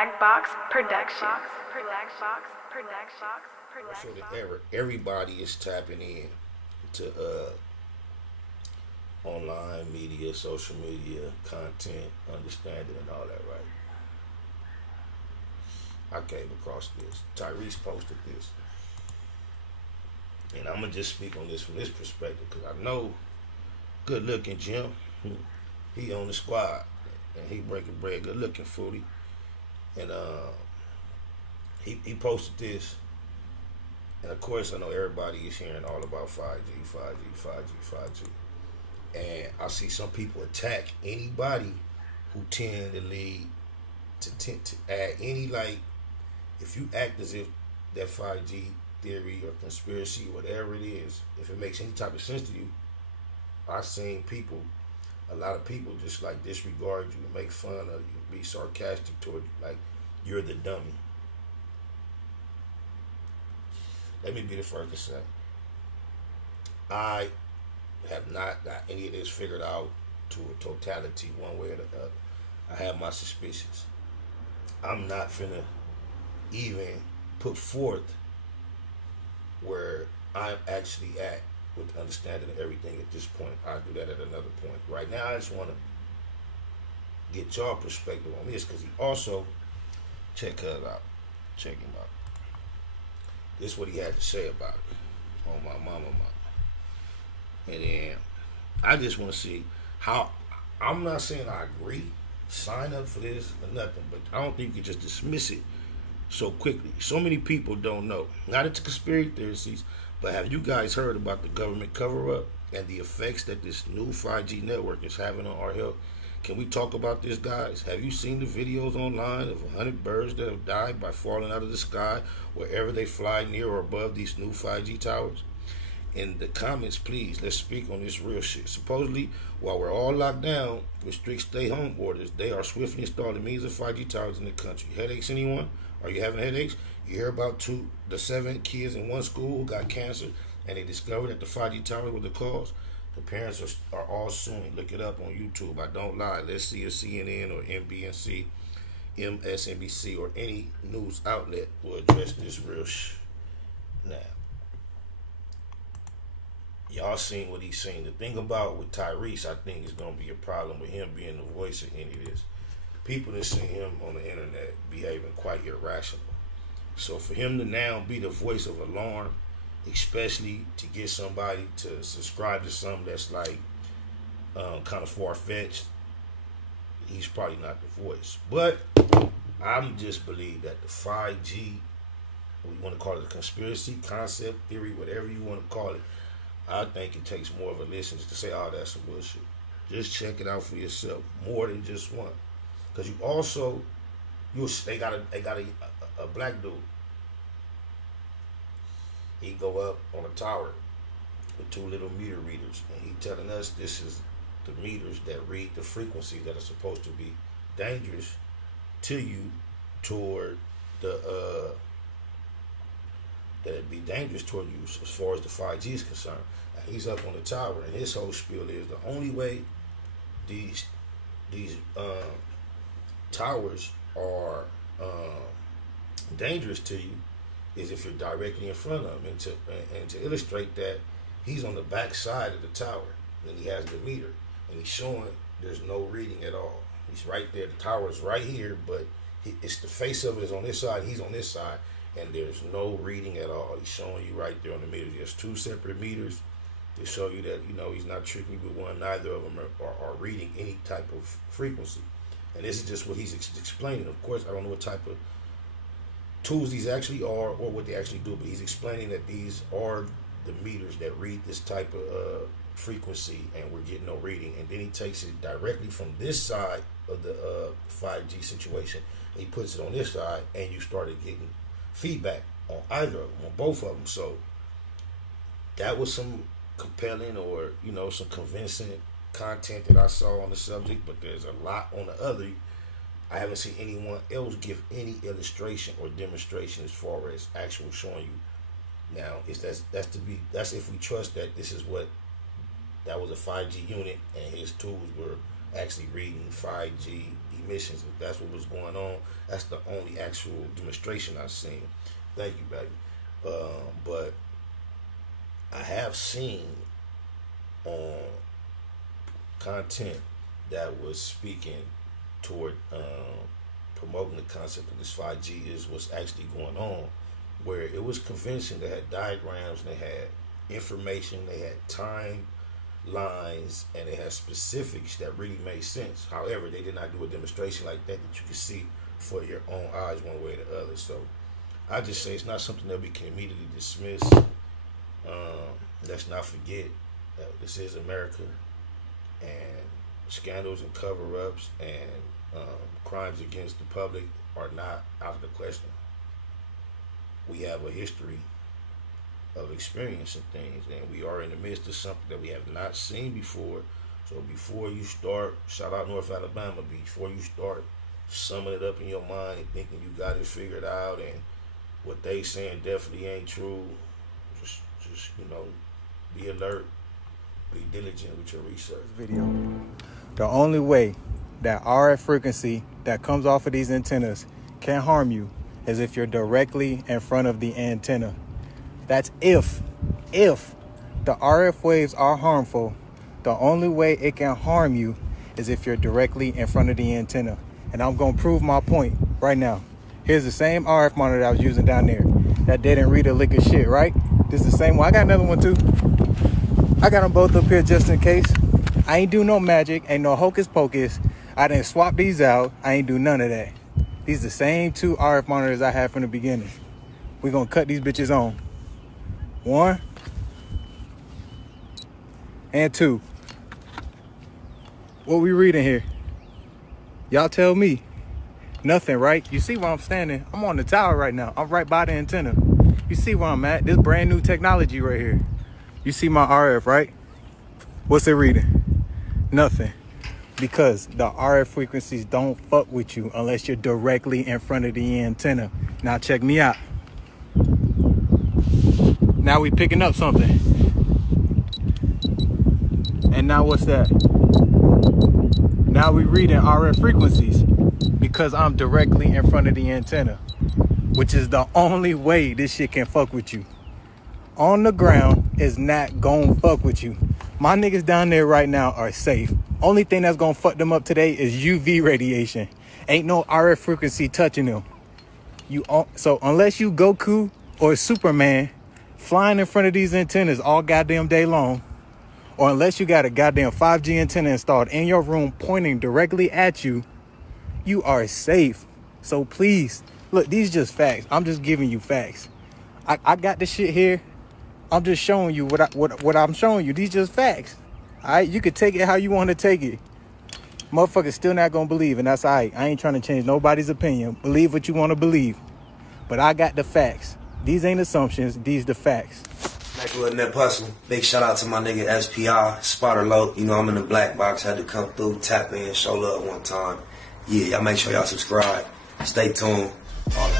Black Box Productions. So that everybody is tapping in to online media, social media, content, understanding, and all that, right? I came across this. Tyrese posted this. And I'm going to just speak on this from this perspective because I know good looking Jim, he on the squad. And he breaking bread, good looking foodie. And he posted this. And of course, I know everybody is hearing all about 5G, 5G, 5G, 5G. And I see some people attack anybody who tend to lead to add any, like, if you act as if that 5G theory or conspiracy, whatever it is, if it makes any type of sense to you, I've seen people, a lot of people just like disregard you, make fun of you, be sarcastic toward you, like you're the dummy. Let me be the first to say, I have not got any of this figured out to a totality one way or the other. I have my suspicions. I'm not finna even put forth where I'm actually at with the understanding of everything at this point. I'll do that at another point. Right now, I just want to get y'all perspective on this because he also, check him out. This is what he had to say about it on my mama. And then I just want to see how, I'm not saying I agree, sign up for this or nothing, but I don't think you can just dismiss it so quickly. So many people don't know. Not into conspiracy theories, but have you guys heard about the government cover-up and the effects that this new 5G network is having on our health? Can we talk about this, guys? Have you seen the videos online of 100 birds that have died by falling out of the sky wherever they fly near or above these new 5G towers? In the comments, please, let's speak on this real shit. Supposedly, while we're all locked down with strict stay-home orders, they are swiftly installing millions of 5G towers in the country. Headaches, anyone? Are you having headaches? You hear about the 7 kids in one school who got cancer, and they discovered that the 5G towers were the cause? The parents are all suing. Look it up on YouTube. I don't lie. Let's see if CNN or MBNC, MSNBC, or any news outlet will address this real Now, y'all seen what he's seen. The thing about with Tyrese, I think is going to be a problem with him being the voice of any of this. People that see him on the internet behaving quite irrational. So for him to now be the voice of alarm, especially to get somebody to subscribe to something that's like kind of far-fetched, he's probably not the voice. But I'm just believe that the 5G, what you want to call it, a conspiracy, concept, theory, whatever you want to call it, I think it takes more of a listen to say, oh, that's some bullshit. Just check it out for yourself, more than just one. Because you also, they got a black dude. He go up on a tower with 2 little meter readers, and he telling us this is the meters that read the frequencies that are supposed to be dangerous to you toward the that'd be dangerous toward you as far as the 5G is concerned. And he's up on the tower, and his whole spiel is the only way these towers are dangerous to you is if you're directly in front of him. And to illustrate that, he's on the back side of the tower, and he has the meter, and he's showing there's no reading at all. He's right there. The tower is right here, but it's the face of it is on this side. He's on this side, and there's no reading at all. He's showing you right there on the meter. There's 2 separate meters to show you that, he's not tricking you with one. Neither of them are reading any type of frequency. And this is just what he's explaining. Of course, I don't know what type of tools these actually are or what they actually do, but he's explaining that these are the meters that read this type of frequency, and we're getting no reading. And then he takes it directly from this side of the 5G situation, and he puts it on this side, and you started getting feedback on either of them, on both of them. So that was some compelling or, some convincing content that I saw on the subject, but there's a lot on the other. I haven't seen anyone else give any illustration or demonstration as far as actual showing you. Now, that's if we trust that this is what that was a 5G unit and his tools were actually reading 5G emissions. If that's what was going on, that's the only actual demonstration I've seen. Thank you, baby. But I have seen on content that was speaking toward promoting the concept of this 5G is what's actually going on, where it was convincing. They had diagrams, they had information, they had timelines, and they had specifics that really made sense. However, they did not do a demonstration like that you could see for your own eyes one way or the other. So I just say it's not something that we can immediately dismiss. Let's not forget that this is America, and scandals and cover-ups and crimes against the public are not out of the question. We have a history of experiencing things, and we are in the midst of something that we have not seen before. So before you start, shout out North Alabama, before you start summing it up in your mind and thinking you got it figured out and what they saying definitely ain't true, just be alert, be diligent with your research. Video. The only way that RF frequency that comes off of these antennas can harm you is if you're directly in front of the antenna. That's if the RF waves are harmful, the only way it can harm you is if you're directly in front of the antenna. And I'm going to prove my point right now. Here's the same RF monitor I was using down there that didn't read a lick of shit, right? This is the same one. I got another one too. I got them both up here just in case. I ain't do no magic, ain't no hocus pocus. I didn't swap these out. I ain't do none of that. These the same two RF monitors I had from the beginning. We're going to cut these bitches on. 1 and 2. What we reading here? Y'all tell me. Nothing, right? You see where I'm standing? I'm on the tower right now. I'm right by the antenna. You see where I'm at? This brand new technology right here. You see my RF, right? What's it reading? Nothing. Because the RF frequencies don't fuck with you unless you're directly in front of the antenna. Now check me out. Now we picking up something. And now what's that? Now we reading RF frequencies because I'm directly in front of the antenna, which is the only way this shit can fuck with you. On the ground is not gonna fuck with you. My niggas down there right now are safe. Only thing that's gonna fuck them up today is UV radiation. Ain't no RF frequency touching them. So unless you Goku or Superman flying in front of these antennas all goddamn day long, or unless you got a goddamn 5G antenna installed in your room pointing directly at you, you are safe. So please, look, these just facts. I'm just giving you facts. I got this shit here. I'm just showing you what I'm showing you. These just facts. All right, you could take it how you want to take it. Motherfuckers still not gonna believe, and that's all right. I ain't trying to change nobody's opinion. Believe what you want to believe, but I got the facts. These ain't assumptions. These the facts. Next with Net Hustle. Big shout out to my nigga SPI, Spotter Low. You know I'm in the black box. Had to come through, tap in, show love one time. Yeah, y'all make sure y'all subscribe. Stay tuned. All that.